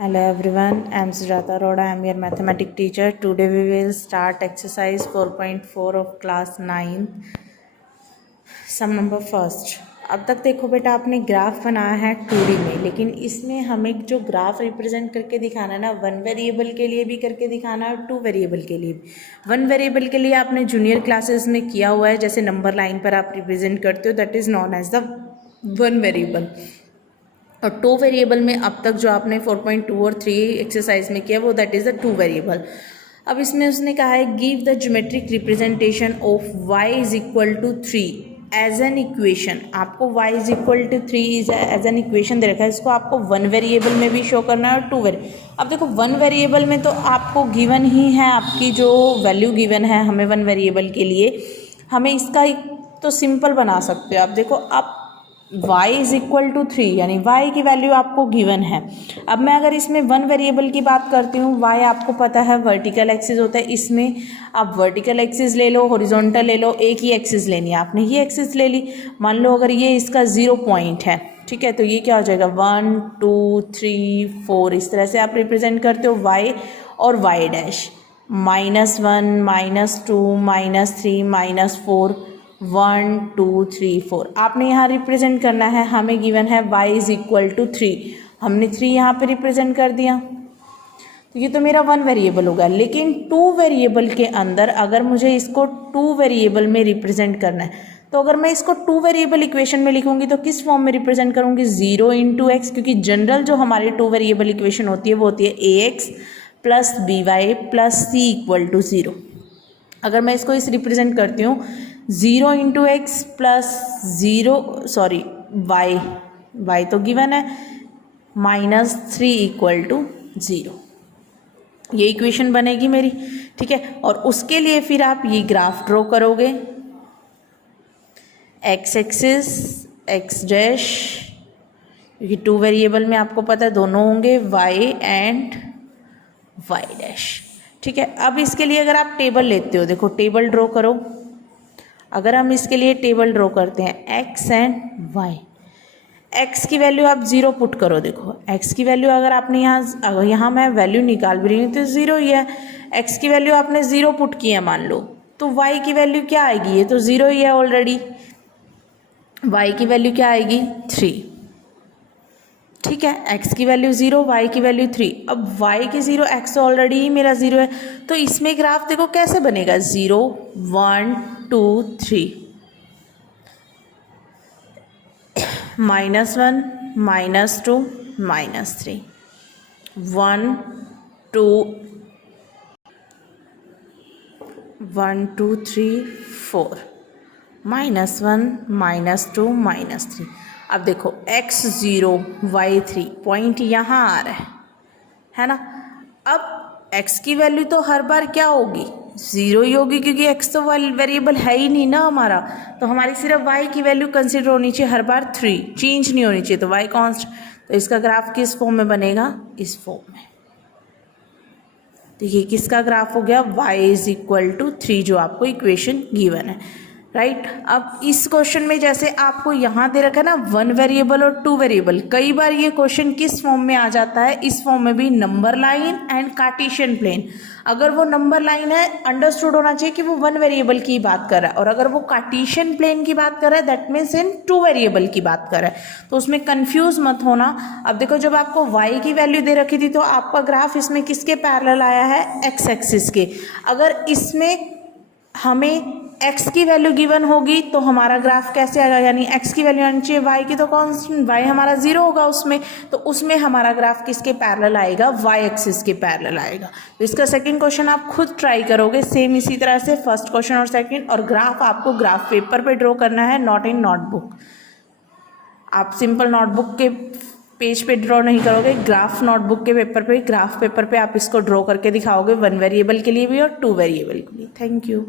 Hello everyone, I am Sujata Arora. I am your mathematics teacher. Today we will start exercise 4.4 of class 9, sum number first. अब तक देखो बेटा आपने graph बनाया है 2D में, लेकिन इसमें हमें जो ग्राफ रिप्रेजेंट करके दिखाना है ना, 1 वेरिएबल के लिए भी करके दिखाना है और 2 वेरिएबल के लिए भी। 1 वेरिएबल के लिए आपने जूनियर क्लासेस में किया हुआ है, जैसे नंबर लाइन पर आप रिप्रेजेंट करते हो, that is known as the 1 variable. और 2 वेरिएबल में अब तक जो आपने 4.2 और 3 एक्सरसाइज में किया वो दैट इज़ द 2 वेरिएबल। अब इसमें उसने कहा है give the geometric representation of y is equal to 3 as an equation. आपको y is equal to 3 as an equation दे रखा है, इसको आपको 1 वेरिएबल में भी शो करना है और 2 वेरिएबल। अब देखो 1 वेरिएबल में तो आपको गिवन ही है, आपकी जो वैल्यू गिवन है हमें 1 वेरिएबल के लिए, हमें इसका एक तो सिंपल बना सकते हो। आप देखो अब y इज इक्वल टू 3 यानी y की वैल्यू आपको गिवन है। अब मैं अगर इसमें 1 वेरिएबल की बात करती हूँ, y आपको पता है वर्टिकल एक्सिस होता है, इसमें आप वर्टिकल एक्सिस ले लो, हॉरिजॉन्टल ले लो, एक ही एक्सिस लेनी है आपने, ये एक्सिस ले ली। मान लो अगर ये इसका 0 पॉइंट है, ठीक है, तो ये क्या हो जाएगा 1 2 3 4, इस तरह से आप रिप्रेजेंट करते हो y और y डैश, -1 -2 -3 -4 1 2 3 4 आपने यहाँ रिप्रेजेंट करना है। हमें गिवन है y इज इक्वल टू 3, हमने 3 यहाँ पे रिप्रेजेंट कर दिया, तो ये तो मेरा 1 वेरिएबल होगा। लेकिन 2 वेरिएबल के अंदर अगर मुझे इसको 2 वेरिएबल में रिप्रेजेंट करना है, तो अगर मैं इसको 2 वेरिएबल इक्वेशन में लिखूंगी तो किस फॉर्म में रिप्रेजेंट करूंगी, 0 इंटू एक्स, क्योंकि जनरल जो हमारी 2 वेरिएबल इक्वेशन होती है वो होती है ax plus by plus c equal to 0। अगर मैं इसको इस रिप्रेजेंट करती हूँ 0 इंटू एक्स प्लस वाई तो गिवन है, -3 इक्वल टू 0, ये इक्वेशन बनेगी मेरी, ठीक है। और उसके लिए फिर आप ये ग्राफ ड्रॉ करोगे, एक्स एक्सिस एक्स डैश, क्योंकि 2 वेरिएबल में आपको पता है दोनों होंगे वाई एंड वाई डैश, ठीक है। अब इसके लिए अगर आप टेबल लेते हो, देखो टेबल ड्रॉ करो। अगर हम इसके लिए टेबल ड्रॉ करते हैं x एंड y, x की वैल्यू आप 0 पुट करो। देखो x की वैल्यू अगर आपने यहाँ मैं वैल्यू निकाल भी रही हूँ तो 0 ही है, x की वैल्यू आपने 0 पुट की है मान लो, तो y की वैल्यू क्या आएगी, ये तो 0 ही है ऑलरेडी, y की वैल्यू क्या आएगी 3, ठीक है। x की वैल्यू 0, y की वैल्यू 3। अब y की 0, x ऑलरेडी ही मेरा 0 है, तो इसमें ग्राफ देखो कैसे बनेगा, 0 1 2 3 -1 -2 -3 1 2 1 2 3 4 -1 -2 -3। अब देखो x 0 y 3 पॉइंट यहाँ आ रहा है ना। अब x की वैल्यू तो हर बार क्या होगी, 0 ही होगी, क्योंकि x तो वेरिएबल है ही नहीं ना हमारा, तो हमारी सिर्फ y की वैल्यू कंसिडर होनी चाहिए हर बार 3, चेंज नहीं होनी चाहिए, तो y कांस्टेंट। तो इसका ग्राफ किस फॉर्म में बनेगा, इस फॉर्म में। तो ये किसका ग्राफ हो गया, y इज इक्वल टू 3, जो आपको इक्वेशन गिवन है, राइट। अब इस क्वेश्चन में जैसे आपको यहाँ दे रखा है ना 1 वेरिएबल और 2 वेरिएबल, कई बार ये क्वेश्चन किस फॉर्म में आ जाता है, इस फॉर्म में भी, number line and Cartesian plane. अगर वो नंबर लाइन है, अंडरस्टूड होना चाहिए कि वो 1 वेरिएबल की बात कर रहा है, और अगर वो कार्टेशियन प्लेन की बात कर रहा है दैट मीन्स इन 2 वेरिएबल की बात कर रहा है, तो उसमें कंफ्यूज मत होना। अब देखो जब आपको y की वैल्यू दे रखी थी तो आपका ग्राफ इसमें किसके पैरेलल आया है, x एक्सिस के। अगर इसमें हमें x की वैल्यू गिवन होगी तो हमारा ग्राफ कैसे आएगा, यानी x की वैल्यू आनी चाहिए, y की तो कांस्टेंट, y हमारा 0 होगा उसमें, तो उसमें हमारा ग्राफ किसके पैरेलल आएगा, y एक्सिस के पैरेलल आएगा। तो इसका सेकंड क्वेश्चन आप खुद ट्राई करोगे सेम इसी तरह से, फर्स्ट क्वेश्चन और सेकंड। और ग्राफ आपको ग्राफ पेपर पे ड्रॉ करना है, नॉट इन नोटबुक। आप सिंपल नोटबुक के पेज पे ड्रॉ नहीं करोगे, ग्राफ नोटबुक के पेपर पे, ग्राफ पेपर पे आप इसको ड्रॉ करके दिखाओगे, 1 वेरिएबल के लिए भी और 2 वेरिएबल के लिए। Thank you.